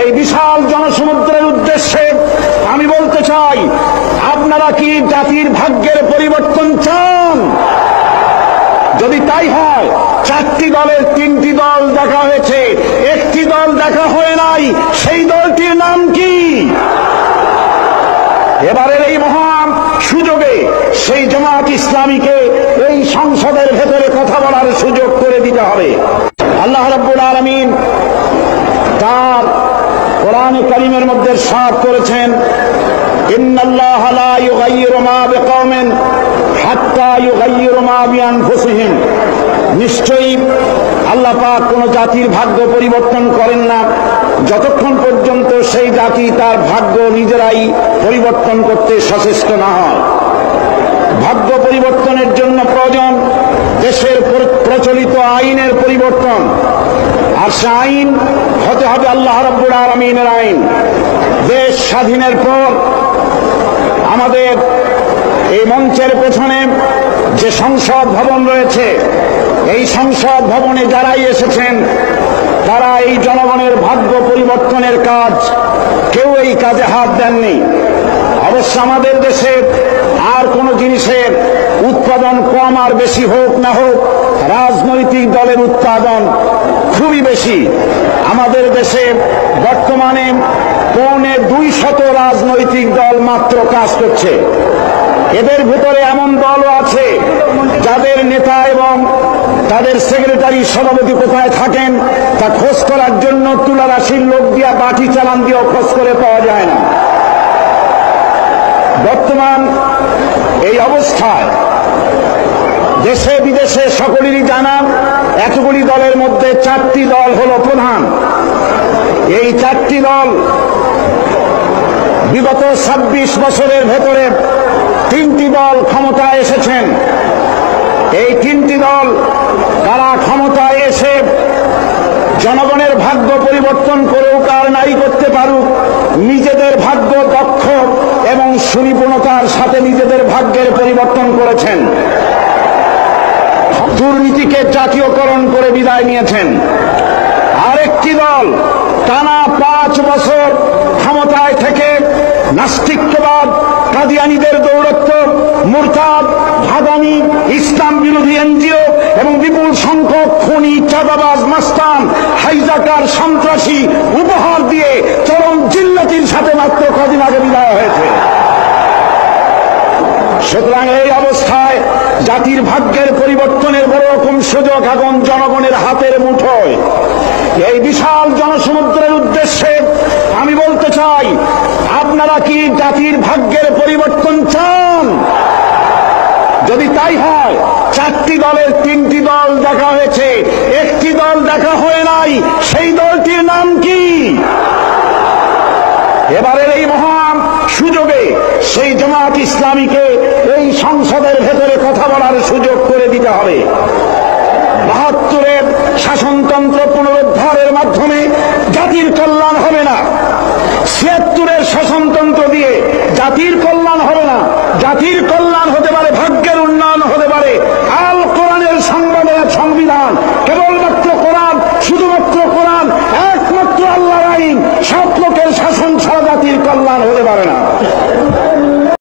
এই বিশাল জনসমুদ্রের উদ্দেশ্যে আমি বলতে চাই, আপনারা কি জাতির ভাগ্যের পরিবর্তন চান? যদি তাই হয়, 4টি দলের 3টি দল দেখা হয়েছে, একটি দল দেখা হয় নাই, সেই দলটির নাম কি? এবারের এই মহান সুযোগে সেই জামাত ইসলামীকে এই সংসদের ভেতরে কথা বলার সুযোগ করে দিতে হবে। আল্লাহ রাব্বুল আলামিন তার কোরআনে কারীমের মধ্যে ইরশাদ করেছেন, ইন্নাল্লাহা লা ইউগাইয়িরু মা বিকওমিন হাত্তা ইউগাইয়িরু মা বিআনফুসিহিম। নিশ্চয়ই আল্লাহ পাক কোন জাতির ভাগ্য পরিবর্তন করেন না যতক্ষণ পর্যন্ত সেই জাতি তার ভাগ্য নিজেরাই পরিবর্তন করতে সচেষ্ট না হয়। ভাগ্য পরিবর্তনের জন্য প্রয়োজন দেশের প্রচলিত আইনের পরিবর্তন, আর সে আইন হতে হবে আল্লাহ রাব্বুল আলামিনের আইন। দেশ স্বাধীনের পর আমাদের এই মঞ্চের পেছনে যে সংসদ ভবন রয়েছে, এই সংসদ ভবনে যারাই এসেছেন তারা এই জনগণের ভাগ্য পরিবর্তনের কাজ, কেউ এই কাজে হাত দেননি। অবশ্য আমাদের দেশে আর কোন জিনিসের উৎপাদন কম আর বেশি হোক না হোক, রাজনৈতিক দলের উৎপাদন খুবই বেশি। আমাদের দেশে বর্তমানে 250 রাজনৈতিক দল মাত্র কাজ করছে। এদের ভিতরে এমন দলও আছে যাদের নেতা এবং তাদের সেক্রেটারি সভাপতি কোথায় থাকেন তা খোঁজ করার জন্য তুলারাশির লোক দিয়া বাটি চালান দিয়েও খোঁজ করে পাওয়া যায় না। বর্তমান এই অবস্থায় দেশে বিদেশে সকলেরই জানা, এতগুলি দলের মধ্যে 4টি দল হলো প্রধান। এই 4টি দল বিগত 26 বছরের ভেতরে 3টি দল ক্ষমতায় এসেছেন। এই 3টি দল তারা ক্ষমতায় এসে জনগণের ভাগ্য পরিবর্তন করুক আর নাই করতে পারুক, নিজেদের ভাগ্য দক্ষ এবং সুনিপুণতার সাথে নিজেদের ভাগ্যের পরিবর্তন করেছেন। দুর্নীতিকে জাতীয়করণ করে বিদায় নিয়েছেন। আরেকটি দল টানা 5 বছর ক্ষমতায় থেকে নাস্তিক্যবাদ, কাদিয়ানীদের দৌরত্ব, মুরতাদ, ভাদানি, ইসলাম বিরোধী এনজিও এবং বিপুল সংখ্যক খুনি, চাঁদাবাজ, মাস্তান, হাইজাকার, সন্ত্রাসী উপহার দিয়ে চরম জিল্লতির সাথে মাত্র কদিন আগে বিদায় হয়েছে। সুতরাং এই অবস্থায় জাতির ভাগ্যের পরিবর্তনের বড় রকম সুযোগ এখন জনগণের হাতের মুঠোয়। এই বিশাল জনসমুদ্রের উদ্দেশ্যে আমি বলতে চাই, আপনারা কি জাতির ভাগ্যের পরিবর্তন চান? যদি তাই হয়, 4টি দলের 3টি দল দেখা হয়েছে, একটি দল দেখা হয় নাই, সেই দলটির নাম কি? এবারের এই মহান সুযোগে সেই জামাত ইসলামীকে এই সংসদের ভেতরে কথা বলার সুযোগ করে দিতে হবে। 72-এর শাসনতন্ত্র পুনরুদ্ধারের মাধ্যমে জাতির কল্যাণ হবে না। 76-এর শাসনতন্ত্র দিয়ে জাতির কল্যাণ হবে না। জাতির কল্যাণ হতে পারে ভাগ্যের